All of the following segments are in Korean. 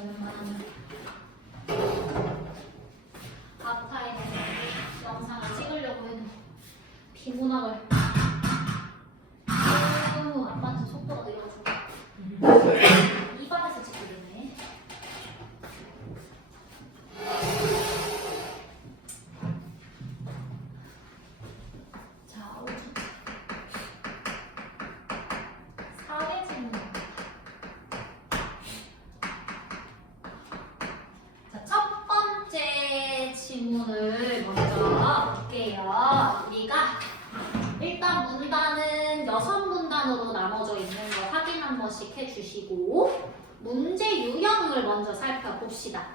보려면 앞타에 영상을 찍으려고 했는데 비문학을 너무 아빠한테 속도가 느려가지고 입안에서 찍게 되네. 자, 4회 질문. 자, 첫 번째 질문을 먼저 볼게요. 우리가 일단 문단은 6문단으로 나눠져 있는 거 확인 한 번씩 해주시고 문제 유형을 먼저 살펴봅시다.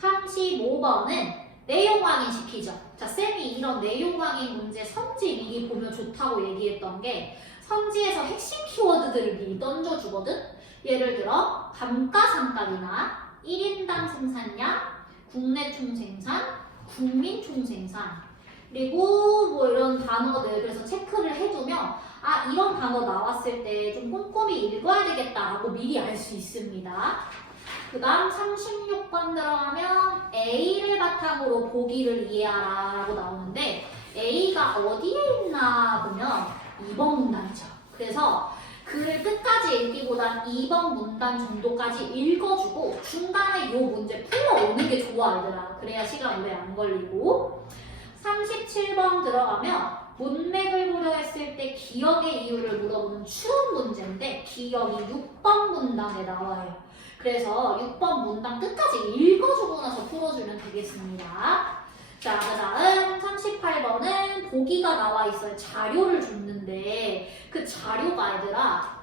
35번은 내용 확인시키죠. 자, 쌤이 이런 내용 확인 문제 성지 미리 보면 좋다고 얘기했던 게 성지에서 핵심 키워드들을 미리 던져주거든. 예를 들어 감가상각이나 1인당 생산량, 국내 총생산, 국민 총생산 그리고 뭐 이런 단어들 그래서 체크를 해두면 아 이런 단어 나왔을 때 좀 꼼꼼히 읽어야 되겠다라고 미리 알 수 있습니다. 그 다음 36번 들어가면 A를 바탕으로 보기를 이해하라 라고 나오는데 A가 어디에 있나 보면 2번 문단이죠. 그래서 글을 끝까지 읽기보단 2번 문단 정도까지 읽어주고 중간에 이 문제 풀어오는 게 좋아 얘들아. 그래야 시간 오래 안 걸리고 37번 들어가면 문맥을 고려했을 때 기억의 이유를 물어보는 추론 문제인데 기억이 6번 문단에 나와요. 그래서 6번 문단 끝까지 읽어주고 나서 풀어주면 되겠습니다. 자, 그 다음 38번은 보기가 나와 있어요. 자료를 줬는데 그 자료가 얘들아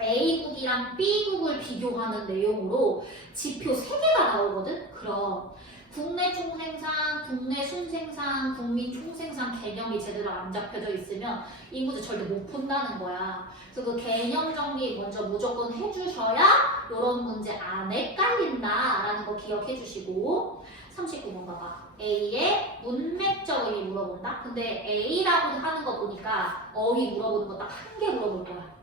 A국이랑 B국을 비교하는 내용으로 지표 3개가 나오거든? 그럼 국내 총생산, 국내 순생산, 국민 총생산 개념이 제대로 안 잡혀져 있으면 이 문제 절대 못 푼다는 거야. 그래서 그 개념 정리 먼저 무조건 해주셔야 이런 문제 안 헷갈린다라는 거 기억해 주시고 39번 봐봐. A의 문맥적 의미 물어본다? 근데 A라고 하는 거 보니까 어휘 물어보는 거 딱 한 개 물어볼 거야.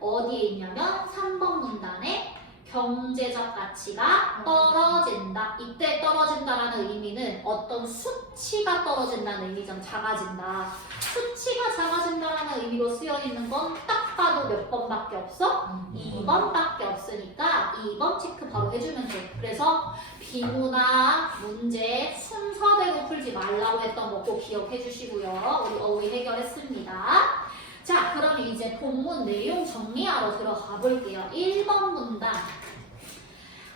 어디에 있냐면 3번 문단에 경제적 가치가 떨어진다. 이때 떨어진다라는 의미는 어떤 수치가 떨어진다는 의미잖아. 작아진다. 수치가 작아진다라는 의미로 쓰여 있는 건 딱 봐도 몇 번밖에 없어? 2번밖에 없으니까 2번 체크 바로 해주면 돼. 그래서 비문학 문제 순서대로 풀지 말라고 했던 거 꼭 기억해 주시고요. 우리 어휘 해결했습니다. 자, 그럼 이제 본문 내용 정리하러 들어가 볼게요. 1번 문단.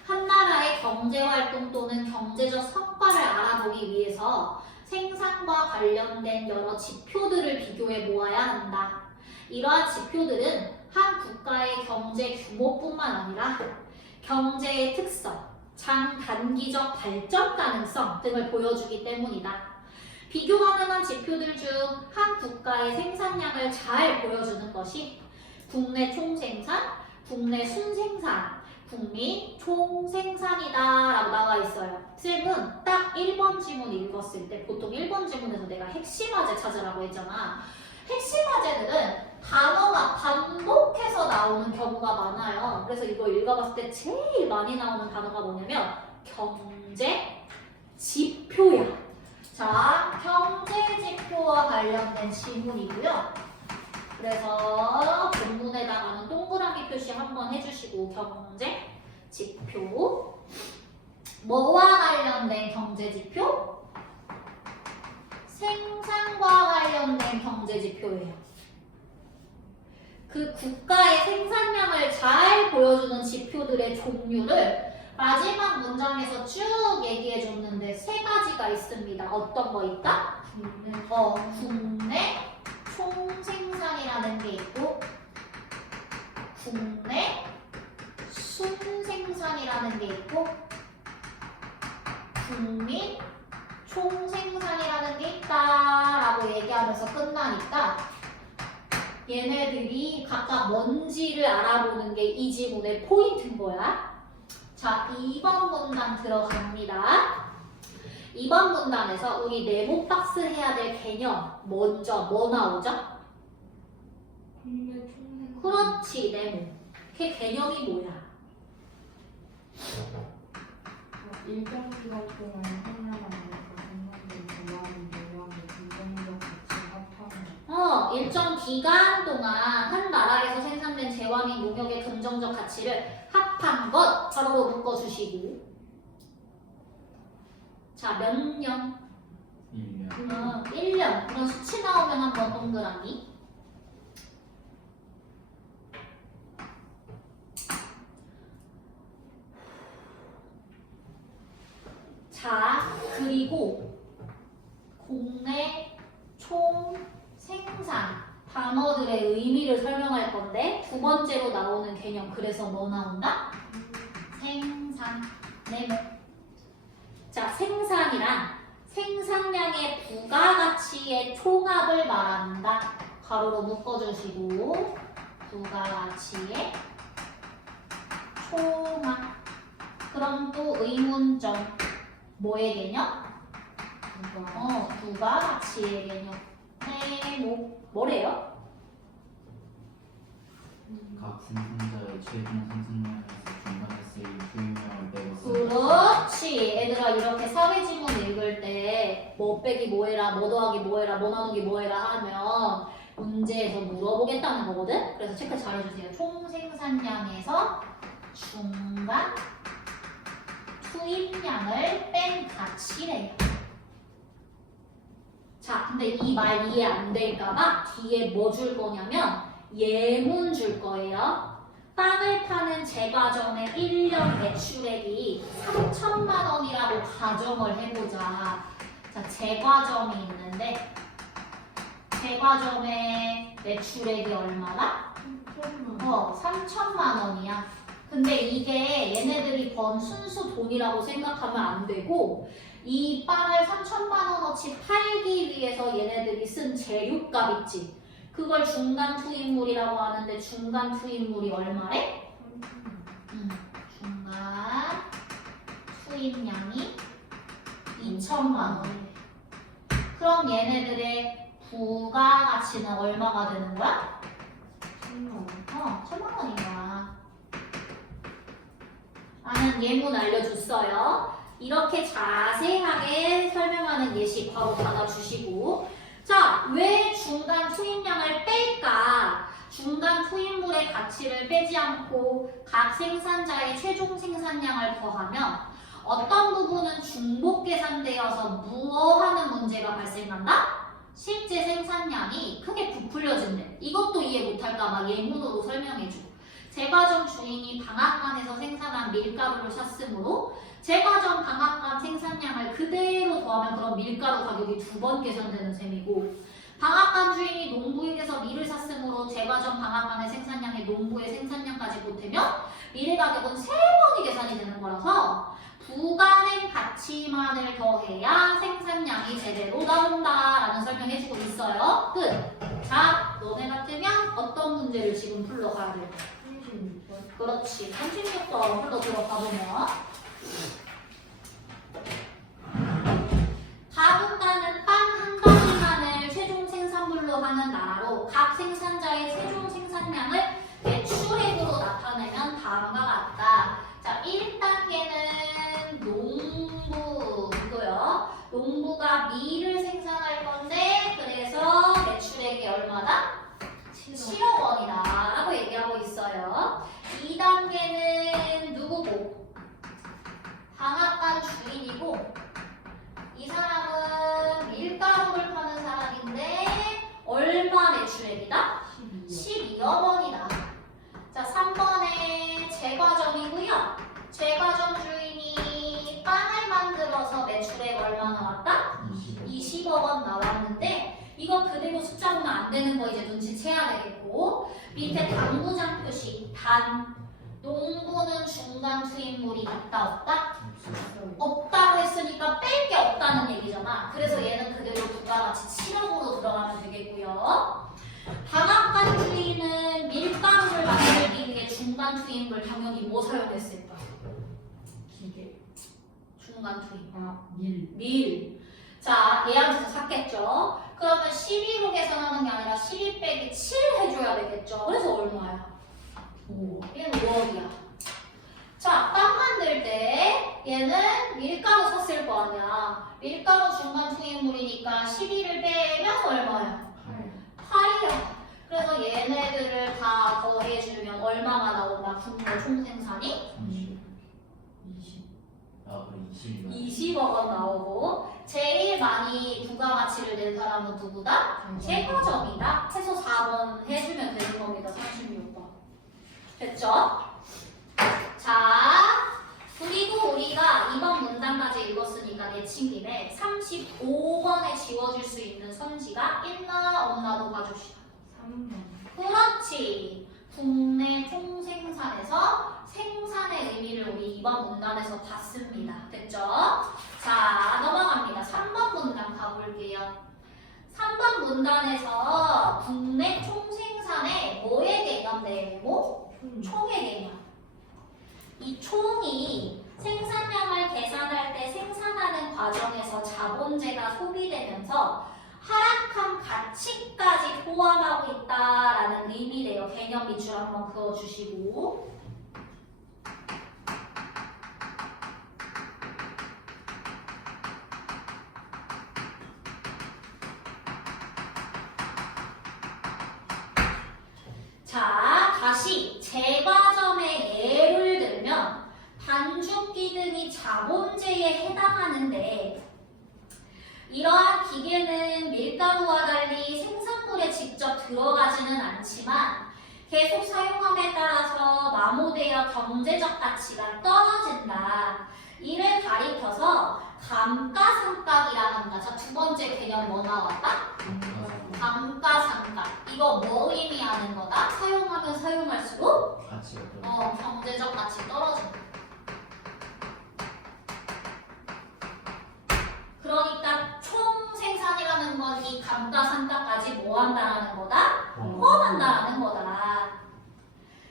한 나라의 경제활동 또는 경제적 성과를 알아보기 위해서 생산과 관련된 여러 지표들을 비교해 모아야 한다. 이러한 지표들은 한 국가의 경제 규모뿐만 아니라 경제의 특성, 장단기적 발전 가능성 등을 보여주기 때문이다. 비교 가능한 지표들 중 한 국가의 생산량을 잘 보여주는 것이 국내 총생산, 국내 순생산, 국민 총생산이다 라고 나와 있어요. 쌤은 딱 1번 지문 읽었을 때 보통 1번 지문에서 내가 핵심 화제 찾으라고 했잖아. 핵심 화제들은 단어가 반복해서 나오는 경우가 많아요. 그래서 이거 읽어봤을 때 제일 많이 나오는 단어가 뭐냐면 경제 지표야. 자, 경제지표와 관련된 질문이고요. 그래서 본문에다가는 동그라미 표시 한번 해주시고 경제지표 뭐와 관련된 경제지표? 생산과 관련된 경제지표예요. 그 국가의 생산량을 잘 보여주는 지표들의 종류를 마지막 문장에서 쭉 얘기해 줬는데 3가지가 있습니다. 어떤 거 있다? 국내 총생산이라는 게 있고 국내 순생산이라는 게 있고 국민 총생산이라는 게 있다라고 얘기하면서 끝나니까 얘네들이 각각 뭔지를 알아보는 게 이 지문의 포인트인 거야. 자, 2번 문단 들어갑니다. 2번 문단에서 우리 네모 박스 해야 될 개념 먼저 뭐 나오죠? 그렇지, 네모. 걔 개념이 뭐야? 일정 기간 동안 생활만 안에서 생산된 재화는 물량의 긍정적 가치를 합하면 일정 기간 동안 한 나라에서 생산된 재화 및 농역의 긍정적 가치를 합한 것 가로로 묶어주시고. 자, 몇 년? 1년. 1년. 그런 수치 나오면 한번 동그라미. 자, 그리고 국내 총 생산 단어들의 의미를 설명할 건데 두 번째로 나오는 개념. 그래서 뭐 나온다? 생산. 네모. 자, 생산이란 생산량의 부가가치의 총합을 말한다. 가로로 묶어주시고 부가가치의 총합. 그럼 또 의문점. 뭐의 개념? 부가가치의 개념. 네모. 뭐래요? 각 생산자의 최종 생산량에서 중간에 쓰인 투입량을 빼고 그렇지. 얘들아 이렇게 사회지문 읽을 때 뭐 빼기 뭐해라, 뭐 더하기 뭐해라, 뭐 나누기 뭐해라 하면 문제에서 물어보겠다는 거거든. 그래서 체크 잘해주세요. 총 생산량에서 중간 투입량을 뺀 가치래요. 자, 근데 이 말 이해 안 될까봐 뒤에 뭐 줄 거냐면 예문 줄 거예요. 빵을 파는 제과점의 1년 매출액이 3천만 원이라고 가정을 해보자. 자, 제과점이 있는데 제과점의 매출액이 얼마나? 3천만 원이야. 근데 이게 얘네들이 번 순수 돈이라고 생각하면 안 되고 이 빵을 3천만 원어치 팔기 위해서 얘네들이 쓴 재료값 있지. 그걸 중간 투입물이라고 하는데 중간 투입물이 얼마래? 중간 투입량이 2천만 원. 그럼 얘네들의 부가가치는 얼마가 되는 거야? 1,000만 원인 거야. 라는 예문 알려줬어요. 이렇게 자세하게 설명하는 예시 바로 받아주시고. 자, 왜 중간 투입량을 뺄까? 중간 투입물의 가치를 빼지 않고 각 생산자의 최종 생산량을 더하면 어떤 부분은 중복 계산되어서 무어하는 문제가 발생한다? 실제 생산량이 크게 부풀려진대. 이것도 이해 못할까봐 예문으로 설명해줘. 제과점 주인이 방앗간에서 생산한 밀가루를 샀으므로 제과점 방앗간 생산량을 그대로 더하면 그럼 밀가루 가격이 2번 계산되는 셈이고, 방앗간 주인이 농부에게서 밀을 샀으므로 제과점 방앗간의 생산량에 농부의 생산량까지 보태면 밀의 가격은 3번이 계산이 되는 거라서 부가된 가치만을 더해야 생산량이 제대로 나온다라는 설명해주고 있어요. 끝. 자, 너네 같으면 어떤 문제를 지금 풀러가야 돼? 36번. 그렇지. 36번 흘러 들어가보면 가분단은 빵 한 가지만을 최종 생산물로 하는 나라로 각 생산자의 최종 생산량을 매출액으로 나타내면 다음과 같다. 자, 1단계는 농부 이거요. 농부가 밀을 생산할 건데 그래서 매출액이 얼마다? 7억 원이다 라고 얘기하고 있어요. 2단계는 누구고? 방앗간 주인이고 이 사람은 밀가루를 파는 사람인데 얼마 매출액이다? 12억 원이다. 자, 3번에 제과점이고요. 제과점 주인이 빵을 만들어서 매출액 얼마 나왔다? 20억 원 나왔는데 이거 그대로 숫자 보면 안 되는 거 이제 눈치채야 되겠고, 밑에 당구장 표시 단. 농부는 중간 투입물이 있다 없다? 없다고 했으니까 뺄 게 없다는 얘기잖아. 그래서 얘는 그대로 부가가치 7억으로 들어가면 되겠고요. 방앗간 주인은 밀가루를 만들기 위해 중간 투입물 당연히 뭐 사용했을까? 기계. 중간 투입. 밀. 밀. 자, 얘한테서 샀겠죠? 그러면 12로 계산하는 게 아니라 12 빼기 7 해줘야 되겠죠? 그래서 얼마야? 5. 얘는 5억이야. 자, 빵 만들 때 얘는 밀가루 샀을 거 아니야. 밀가루 중간 투입물이니까 12를 빼면 얼마야? 8이야. 그래서 얘네들을 다 더해주면 얼마가 나온다? 국내 총생산이? 20억 원 나오고 제일 많이 부가가치를 낸 사람은 누구다? 제과점이다. 해서 4번 해주면 되는 겁니다. 36번. 됐죠? 자, 그리고 우리가 이번 문장까지 읽었으니까 내친 김에 35번에 지워줄 수 있는 선지가 있나 없나도 봐줍시다. 3번. 그렇지. 국내 총생산에서 생산의 의미를 우리 이번 문단에서 봤습니다. 됐죠? 자, 넘어갑니다. 3번 문단 가볼게요. 3번 문단에서 국내 총생산의 뭐의 개념 내고? 총의 개념. 이 총이 생산량을 계산할 때 생산하는 과정에서 자본재가 소비되면서 하락한 가치까지 포함하고 있다라는 의미래요. 개념 밑줄 한번 그어주시고. 자, 다시 제과점의 예를 들면 반죽기 등이 자본재에 해당하는데 이러한 기계는 밀가루와 달리 생산물에 직접 들어가지는 않지만 계속 사용함에 따라서 마모되어 경제적 가치가 떨어진다. 이를 가리켜서 감가상각이라 한다. 자, 두 번째 개념 뭐 나왔다? 감가상각. 이거 뭐 의미하는 거다? 사용하면 사용할수록 경제적 가치 떨어진다. 그러니까 총 생산이라는 건 이 감가상각까지 뭐 한다라는 거다? 포함한다라는 거다.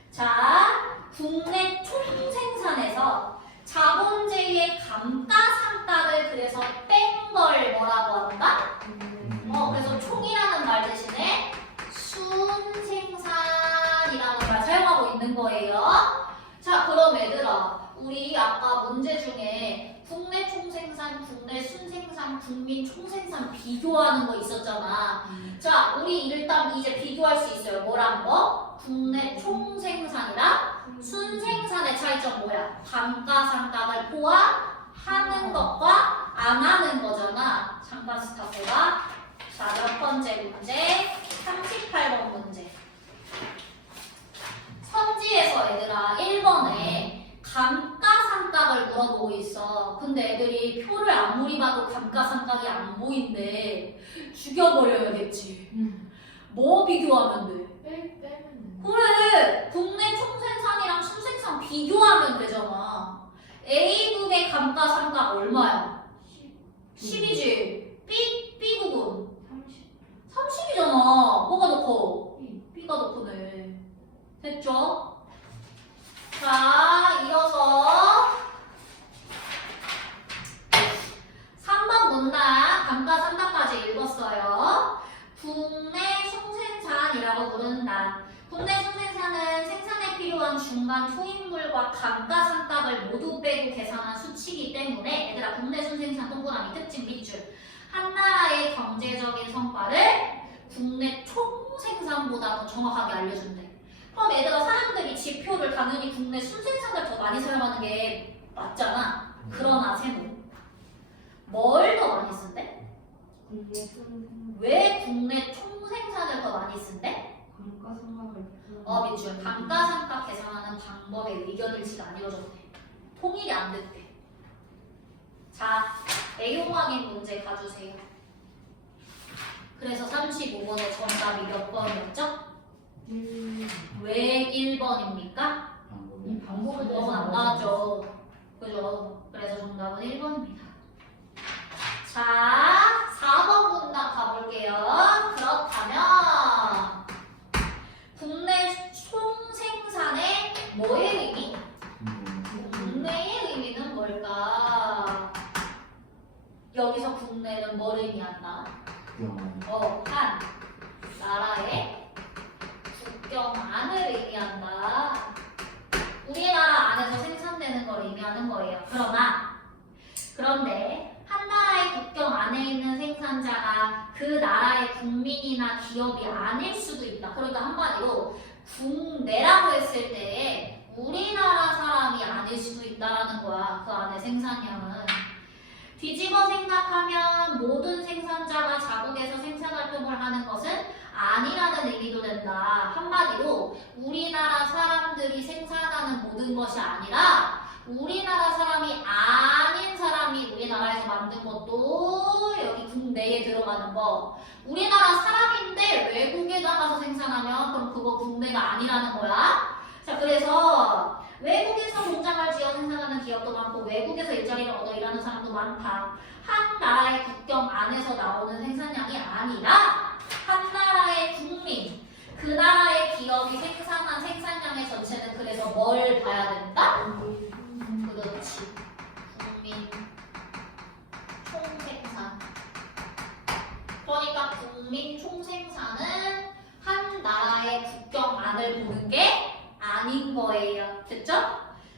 자, 국내 총 생산에서 자본재의 감가상각을 그래서 뺀 걸 뭐라고 한다? 그래서 총이라는 말 대신에 순생산이라는 말 사용하고 있는 거예요. 자, 그럼 얘들아, 우리 아까 문제 중에 국내 총생산, 국내 순생산, 국민 총생산 비교하는 거 있었잖아. 자, 우리 일단 이제 비교할 수 있어요. 뭐란 거? 국내 총생산이랑 순생산의 차이점 뭐야? 감가상각을 포함하는 것과 안 하는 거잖아. 잠깐 스탑해봐. 자, 몇 번째 문제? 38번 문제. 선지에서 얘들아 1번에 감가상각을 물어보고 있어. 근데 애들이 표를 아무리 봐도 감가상각이 안 보인대. 죽여버려야겠지. 뭐 비교하면 돼? 빼면 그래, 국내 총생산이랑 순생산 비교하면 되잖아. A국의 감가상각 얼마야? 10이지. B국은 30이잖아. 뭐가 더 커? B가 더 크네. 됐죠? 자, 이어서 3번 문단 감가상각까지 읽었어요. 국내 총생산이라고 부른다. 국내 총생산은 생산에 필요한 중간 투입물과 감가상각을 모두 빼고 계산한 수치이기 때문에 얘들아 국내 총생산 동그라미 특징 밑줄 한 나라의 경제적인 성과를 국내 총생산보다 더 정확하게 알려준대. 그럼 얘들아 사람들이 지표를 당연히 국내 순생산을 더 많이 사용하는 게 맞잖아. 그러나 세모 뭘 더 많이 쓴대? 왜 국내 총생산을 더 많이 쓴대? 감가상각을 밑줄 감가상각 계산하는 방법에 의견일치가 안 이루어졌대. 통일이 안 됐대. 자, 내용 확인 문제 가주세요. 그래서 35번의 정답이 몇 번이었죠? 왜 1번입니까? 이 방법에 너무 안 나왔죠. 그죠? 그래서 정답은 1번입니다. 자, 4번 문단 가볼게요. 그렇다면 국내 총생산의 뭐의 의미? 국내의 의미는 뭘까? 여기서 국내는 뭘 의미한다? 한 나라의 국경 안을 의미한다. 우리나라 안에서 생산되는 걸 의미하는 거예요. 그러나 생산자가 그 나라의 국민이나 기업이 아닐 수도 있다. 그러니까 한마디로 국내라고 했을 때 우리나라 사람이 아닐 수도 있다라는 거야. 그 안에 생산량은. 뒤집어 생각하면 모든 생산자가 자국에서 생산활동을 하는 것은 아니라는 의미도 된다. 한마디로 우리나라 사람들이 생산하는 모든 것이 아니라 우리나라 사람이 아닌 사람이 우리나라에서 만든 것도 여기 국내에 들어가는 거. 우리나라 사람인데 외국에 나가서 생산하면 그럼 그거 국내가 아니라는 거야. 자, 그래서 외국에서 공장을 지어 생산하는 기업도 많고 외국에서 일자리를 얻어 일하는 사람도 많다. 한 나라의 국경 안에서 나오는 생산량이 아니라 한 나라의 국민, 그 나라의 기업이 생산한 생산량의 전체는 그래서 뭘 봐야 된다? 그렇지. 국민 총생산. 그러니까 국민 총생산은 한 나라의 국경 안을 보는 게 아닌 거예요. 됐죠?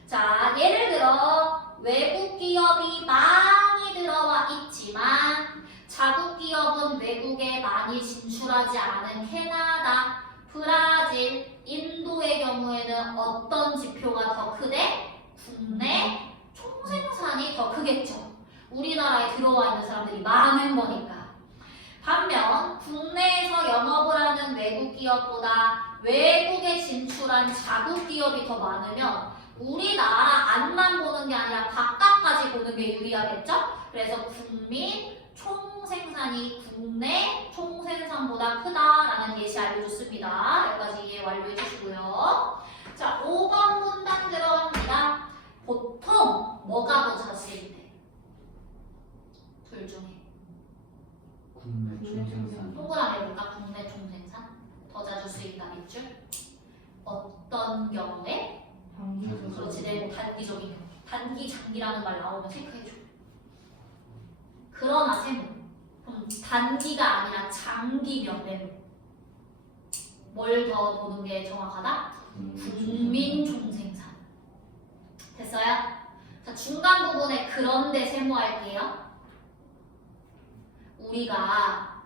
자, 예를 들어 외국 기업이 많이 들어와 있지만 자국 기업은 외국에 많이 진출하지 않은 캐나다, 브라질, 인도의 경우에는 어떤 지표가 더 크대? 국내 총생산이 더 크겠죠. 우리나라에 들어와 있는 사람들이 많은 거니까. 반면 국내에서 영업을 하는 외국 기업보다 외국에 진출한 자국 기업이 더 많으면 우리나라 안만 보는 게 아니라 바깥까지 보는 게 유리하겠죠? 그래서 국민 총생산이 국내 총생산보다 크다라는 예시 알려줬습니다. 여기까지 이해 완료해 주시고요. 자, 5번 문단 들어갑니다. 보통 뭐가 더 자신 있대? 둘 중에. 국내 총생산. 동그라미 해볼까? 국내 총생산? 더 자주 쓰인다 밑줄. 어떤 경우에? 그렇지, 내 단기적인 경우. 단기, 장기라는 말 나오면 체크해줘. 그러나 세모. 그럼 단기가 아니라 장기면 메모. 뭘 더 보는 게 정확하다? 국민 총생산. 됐어요? 자, 중간 부분에 그런데 세모할게요. 우리가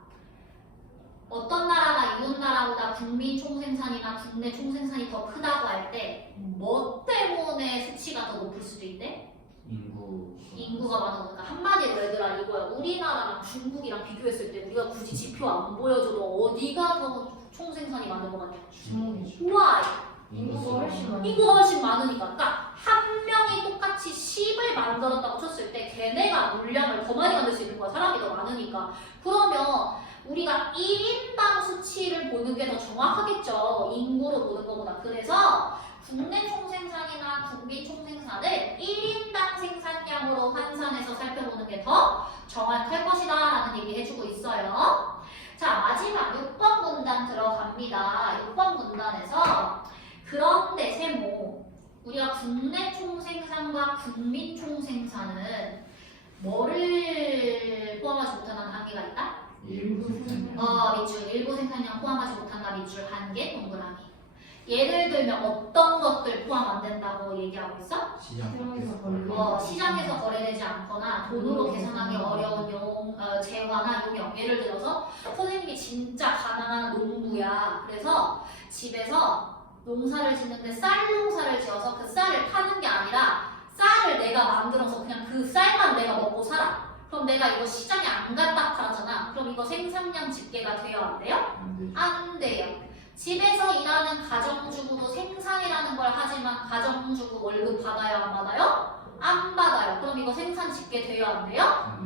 어떤 나라가 이웃 나라보다 국민 총생산이나 국내 총생산이 더 크다고 할 때 뭐 때문에 수치가 더 높을 수도 있대? 인구가 많으니까. 한마디로 얘들아 이거야. 우리나라랑 중국이랑 비교했을 때 우리가 굳이 지표 안 보여줘도 어디가 더 총생산이 많은 것 같냐? Why? 인구가 훨씬 많으니까. 그러니까 한 명이 똑같이 10을 만들었다고 쳤을 때 걔네가 물량을 더 많이 만들 수 있는 거야. 사람이 더 많으니까. 그러면 우리가 1인당 수치를 보는 게 더 정확하겠죠. 인구로 보는 것보다. 그래서 국내 총생산이나 국민 총생산을 1인당 생산량으로 환산해서 살펴보는 게 더 정확할 것이다 라는 얘기 해주고 있어요. 자, 마지막 6번 문단 들어갑니다. 6번 문단에서 그런데 세모, 우리가 국내 총생산과 국민 총생산은 뭐를 포함하지 못하는 단계가 있다? 일부 생산량. 밑줄. 일부 생산량 포함하지 못한다. 밑줄 한 개, 동그라미. 예를 들면 어떤 것들 포함 안 된다고 얘기하고 있어? 시장에서 거래되지 않거나 돈으로 계산하기 어려운 재화나 용역. 예를 들어서 선생님이 진짜 가난한 농부야. 그래서 집에서 농사를 짓는데 쌀 농사를 지어서 그 쌀을 파는 게 아니라 쌀을 내가 만들어서 그냥 그 쌀만 내가 먹고 살아. 그럼 내가 이거 시장에 안 갖다 팔았잖아. 그럼 이거 생산량 집계가 돼요? 안 돼요? 안 돼요. 집에서 일하는 가정주부도 생산이라는 걸 하지만 가정주부 월급 받아요? 안 받아요? 안 받아요. 그럼 이거 생산 집계 돼요? 안 돼요?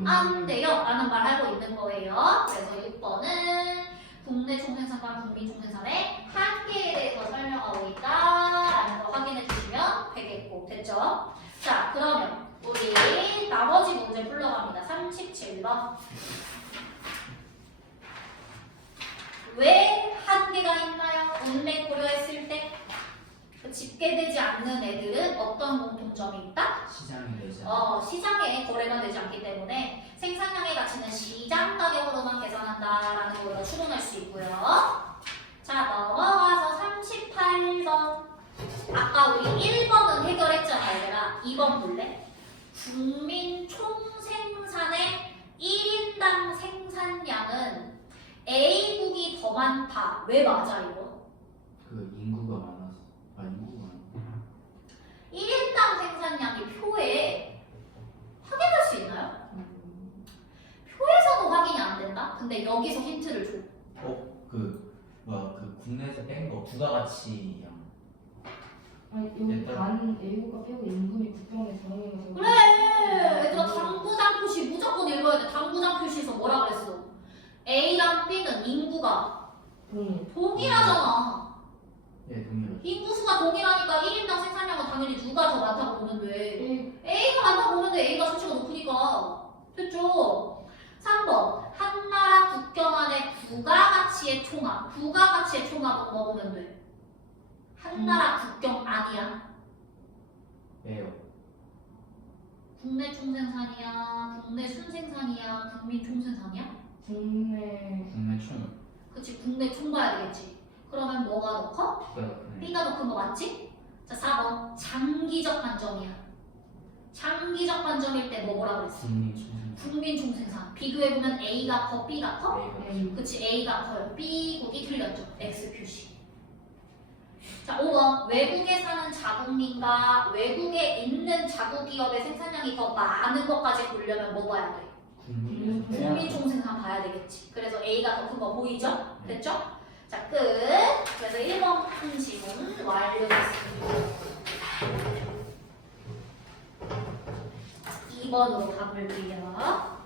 안 돼요. 라는 말 하고 있는 거예요. 그래서 6번은 국내 총생산과 국민 총생산의 한계에 대해서 설명하고 있다라는 거 확인해 주시면 되겠고. 됐죠? 자, 그러면 우리 나머지 문제 풀러갑니다. 37번. 왜 한계가 있나요? 운맥 고려했을 때 집계되지 않는 애들은 어떤 공통점이 있다? 시장에 거래가 되지 않기 때문에 생산량의 가치는 시장 가격으로만 계산한다라는 걸 추론할 수 있고요. 자, 넘어가서 38번. 아까 우리 1번은 해결했잖아, 얘들아. 2번 볼래? 국민 총생산의 1인당 생산량은 A국이 더 많다. 왜 맞아 이거? 그 인구가 많아서. 아 인구가 많아. 1인당 생산량이 표에 확인할 수 있나요? 표에서도 확인이 안 된다? 근데 여기서 힌트를 줘. 그 국내에서 뺀 거 부가가치량. 아니 여기 단 A국가 빼고 임금이 국경에 정해져서 그래! 얘들아 당구장 표시 무조건 읽어야 돼. 당구장 표시에서 뭐라 그랬어? A랑 B는 인구가 동일하잖아. 예 동일하죠. 인구수가 동일하니까 1인당 생산량은 당연히 누가 더 많다고 보면 돼. A가 많다고 보면 돼. A가 수치가 높으니까. 됐죠? 3번. 한 나라 국경 안에 부가가치의 총합. 부가가치의 총합은 뭐 보면 돼? 한 나라 국경 안이야. 왜요? 국내 총생산이야? 국내 순생산이야? 국민 총생산이야? 국내 총 그치, 국내 총 봐야 되겠지. 그러면 뭐가 더 커? B가 더 크네. B가 더 큰 거 맞지? 자, 4번. 장기적 관점이야. 장기적 관점일 때 뭐라 그랬어? 국민 총생. 국민 총생산. 비교해보면 A가 커, B가 커? A가 A 그치, A가 커요. B국이 틀렸죠. X 표시. 자, 5번. 외국에 사는 자국민과 외국에 있는 자국기업의 생산량이 더 많은 것까지 보려면 뭐 봐야 돼? 국민 국민 총생산 봐야 되겠지. 그래서 A가 더 큰 거 보이죠? 됐죠? 자, 끝. 그래서 1번 항식은 완료됐습니다. 2번으로 가볼게요.